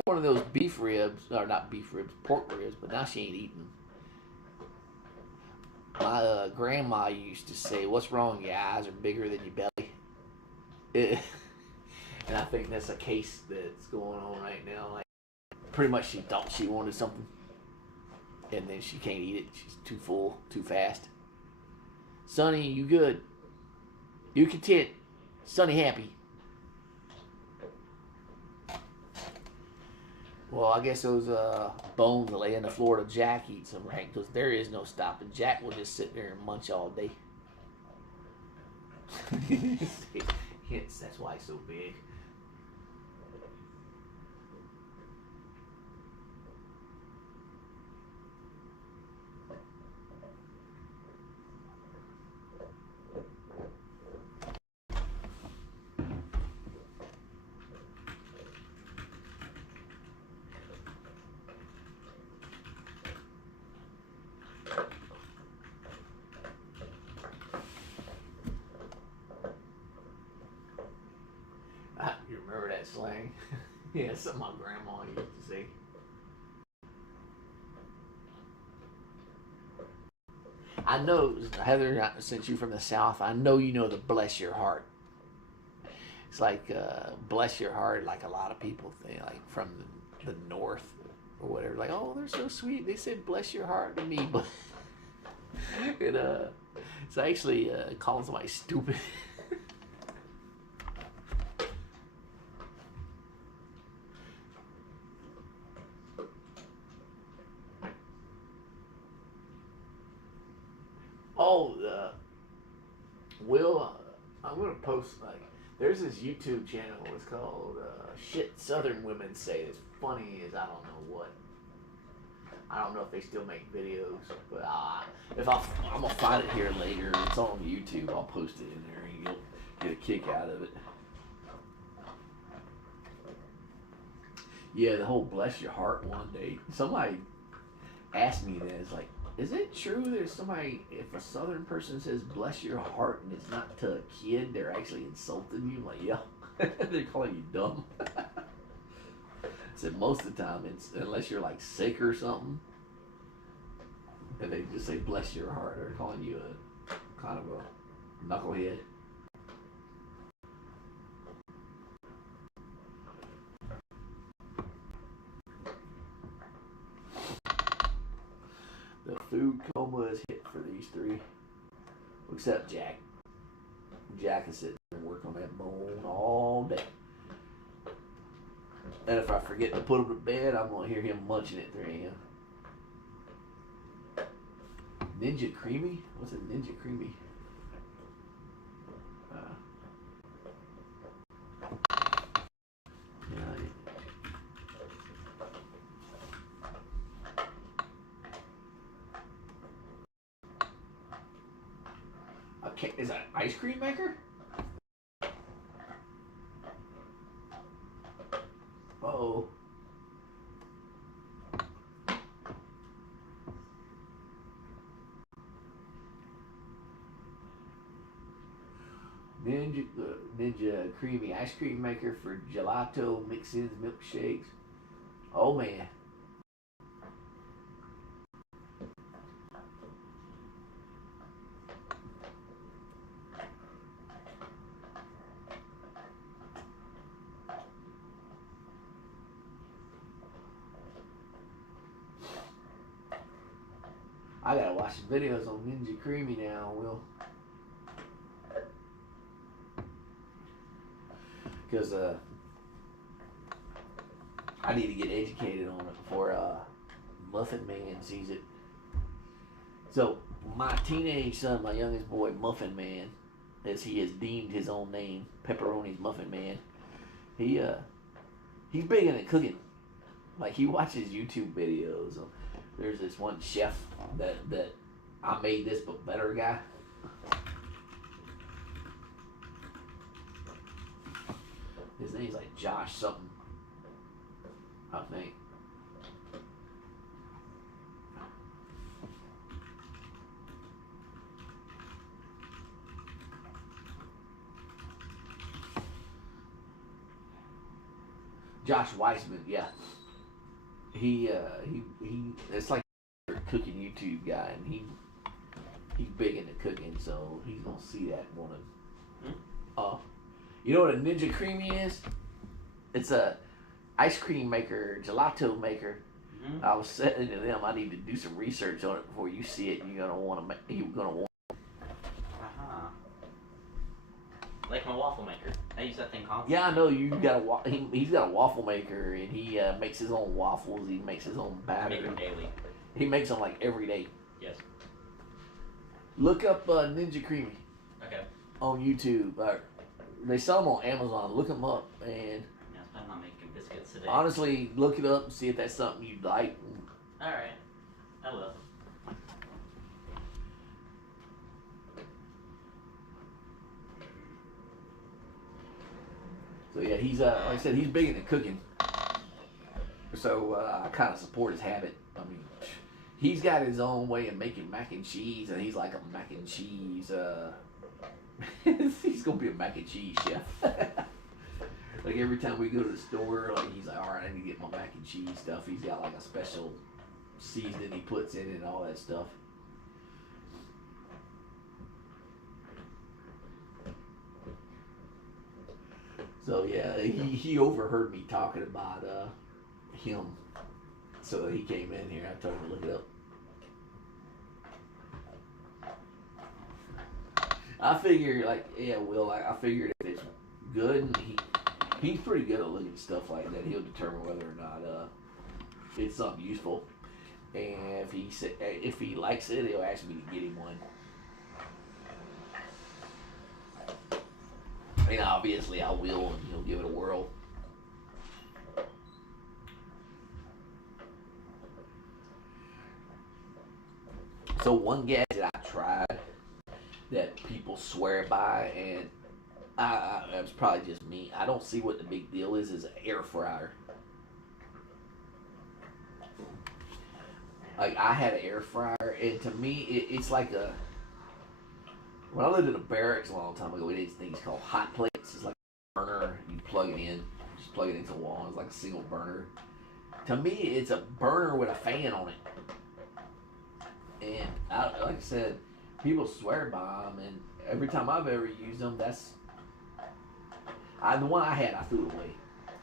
one of those beef ribs, or not beef ribs, pork ribs, but now she ain't eating them. My grandma used to say, "What's wrong? Your eyes are bigger than your belly." And I think that's a case that's going on right now. Like, pretty much she thought she wanted something, and then she can't eat it. She's too full, too fast. Sonny, you good? You content? Sonny happy? Well, I guess those bones that lay on the floor to Jack eat some, right? Because there is no stopping. Jack will just sit there and munch all day. Hence, that's why he's so big. You remember that slang? Yeah, something my grandma used to say. I know, Heather, since you're from the South, I know you know the bless your heart. It's like, bless your heart, like a lot of people think, like from the North or whatever. Like, oh, they're so sweet. They said bless your heart to me, but it's actually calling somebody stupid. Will, I'm gonna post like there's this YouTube channel. It's called "Shit Southern Women Say." It's funny as I don't know what. I don't know if they still make videos, but I'm gonna find it here later. It's on YouTube. I'll post it in there, and you'll get a kick out of it. Yeah, the whole "bless your heart" one day. Somebody asked me that. It's like, is it true that somebody, if a Southern person says "bless your heart" and it's not to a kid, they're actually insulting you? I'm like, yeah, they're calling you dumb. I said most of the time, it's unless you're like sick or something, and they just say "bless your heart," they're calling you a kind of a knucklehead. The food coma is hit for these three, except Jack. Jack is sitting there and work on that bone all day. And if I forget to put him to bed, I'm going to hear him munching at 3 a.m. Ninja Creamy? What's a Ninja Creamy? Yeah. Okay, is that an ice cream maker? Uh-oh. Ninja Creamy ice cream maker for gelato, mix-ins, milkshakes. Oh man. I gotta watch the videos on Ninja Creamy now, Will. Because I need to get educated on it before Muffin Man sees it. So my teenage son, my youngest boy, Muffin Man, as he has deemed his own name, Pepperoni's Muffin Man, he's big into cooking. Like he watches YouTube videos. There's this one chef that I made this but better guy. His name's like Josh something, I think. Josh Weissman, yeah. He it's like a cooking YouTube guy, and he's big into cooking, so he's gonna see that one. You know what a Ninja Creamy is? It's a ice cream maker, gelato maker. Mm-hmm. I was saying to them, I need to do some research on it before you see it. You're gonna want to make. You're gonna want. Like my waffle maker. I use that thing constantly. Yeah, I know you got he's got a waffle maker, and he makes his own waffles. He makes his own batter. I make them daily. He makes them like every day. Yes. Look up Ninja Creamy. Okay. On YouTube. They sell them on Amazon. Look them up, and yeah, I plan on making biscuits today. Honestly, look it up and see if that's something you'd like. All right, I will. So yeah, he's like I said, he's big into cooking. So I kind of support his habit. I mean, he's got his own way of making mac and cheese, and he's like a mac and cheese. He's gonna be a mac and cheese chef. Like every time we go to the store, like he's like, all right, I need to get my mac and cheese stuff. He's got like a special seasoning he puts in it and all that stuff. So yeah, he overheard me talking about him. So he came in here. I told him to look it up. I figure, like, yeah, Will, I figured if it's good, and he's pretty good at looking at stuff like that. He'll determine whether or not it's something useful. And if he likes it, he'll ask me to get him one. And obviously I will, and he'll give it a whirl. So one gadget I tried that people swear by, and it's probably just me. I don't see what the big deal is an air fryer. Like I had an air fryer, and to me, it's like a. When I lived in a barracks a long time ago, we had these things called hot plates. It's like a burner. You plug it in, just plug it into the wall. It's like a single burner. To me, it's a burner with a fan on it. And like I said, people swear by them, and every time I've ever used them, the one I had, I threw it away.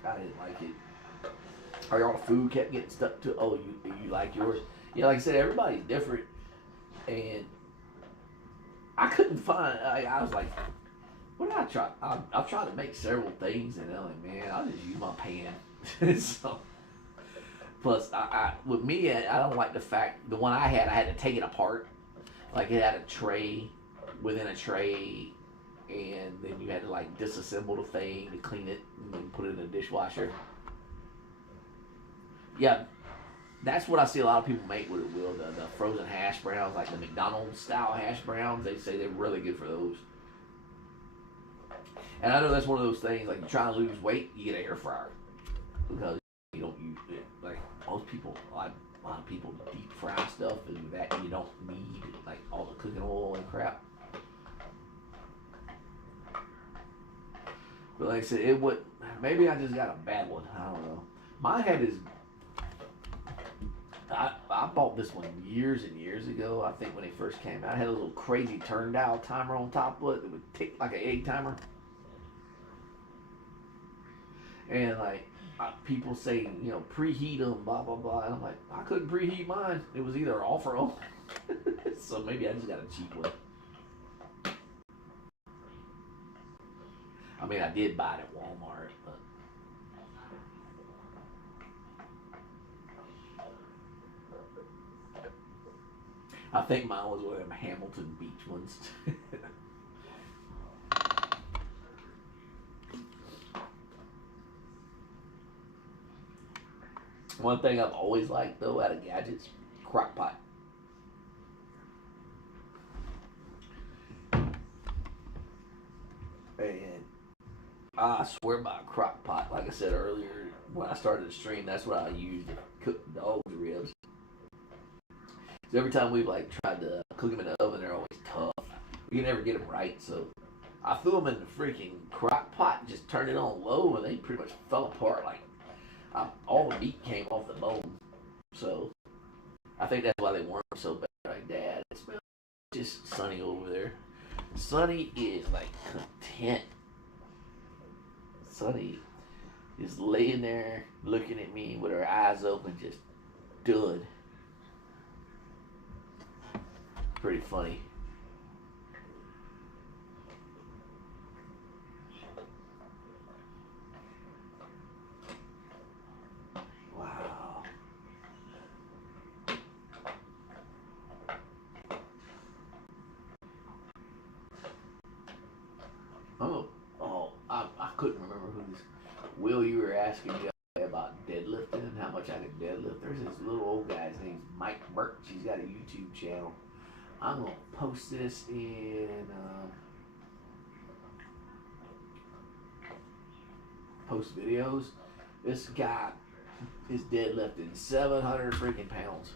I didn't like it. Or all the food kept getting stuck to. Oh, you like yours? Yeah, like I said, everybody's different, and I couldn't find. I was like, what did I try? I've tried to make several things, and I'm like, man, I'll just use my pan. So, plus, with me, I don't like the fact the one I had to take it apart. Like it had a tray within a tray, and then you had to like disassemble the thing to clean it and then put it in the dishwasher. Yeah, that's what I see a lot of people make with it. Will the frozen hash browns, like the McDonald's style hash browns? They say they're really good for those. And I know that's one of those things. Like you're trying to lose weight, you get an air fryer because you don't use it. Like most people, a lot of people deep fry stuff, and that you don't need like all the cooking oil and crap. But like I said, it would. Maybe I just got a bad one. I don't know. Mine had this. I bought this one years and years ago. I think when it first came out, it had a little crazy turn dial timer on top of it that would tick like an egg timer. And like people say, preheat them, blah blah blah. And I'm like, I couldn't preheat mine. It was either off or on. So maybe I just got a cheap one. I mean, I did buy it at Walmart, but. I think mine was one of them Hamilton Beach ones. One thing I've always liked, though, out of gadgets, crock pot. And I swear by a crock pot. Like I said earlier, when I started the stream, that's what I used to cook dog ribs. So every time we've like tried to cook them in the oven, they're always tough. We can never get them right, so I threw them in the freaking crock pot and just turned it on low, and they pretty much fell apart. Like all the meat came off the bone. So I think that's why they weren't so bad. Like, Dad, it smells just Sunny over there. Sunny is like content. Sunny is laying there looking at me with her eyes open, just done. Pretty funny. Wow. I couldn't remember who this. Will, you were asking me about deadlifting and how much I could deadlift. There's this little old guy. His name's Mike Birch. He's got a YouTube channel. I'm going to post this in post videos. This guy is deadlifting 700 freaking pounds.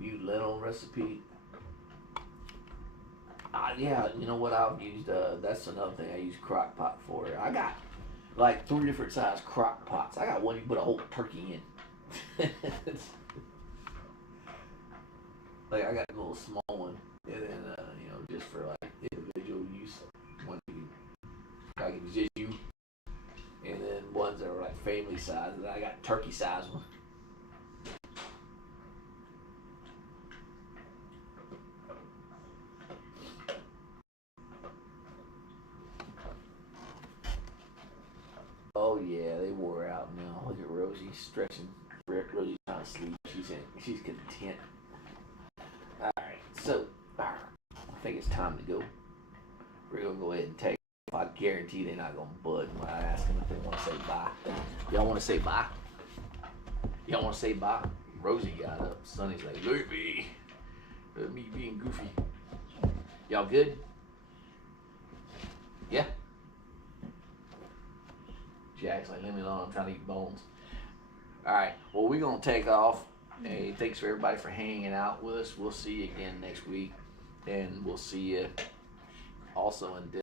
You let on recipe. Yeah, you know what I've used? That's another thing I use crock pot for. I got like 3 different size crock pots. I got one you put a whole turkey in. Like I got a little small one, and then just for like individual use, one like it's just you, and then ones that are like family size. And I got turkey size one. Oh yeah, they wore out now. Look at Rosie stretching. Rosie's trying to sleep. She's content. Alright, so think it's time to go. We're gonna go ahead and take. I guarantee they're not gonna bud when I ask them if they want to say bye. Y'all want to say bye? Y'all want to say bye? Rosie got up. Sonny's like, look at me. Look at me being goofy. Y'all good? Yeah? Jack's like, leave me alone. I'm trying to eat bones. All right. Well, we're going to take off. Hey, thanks for everybody for hanging out with us. We'll see you again next week. And we'll see you also in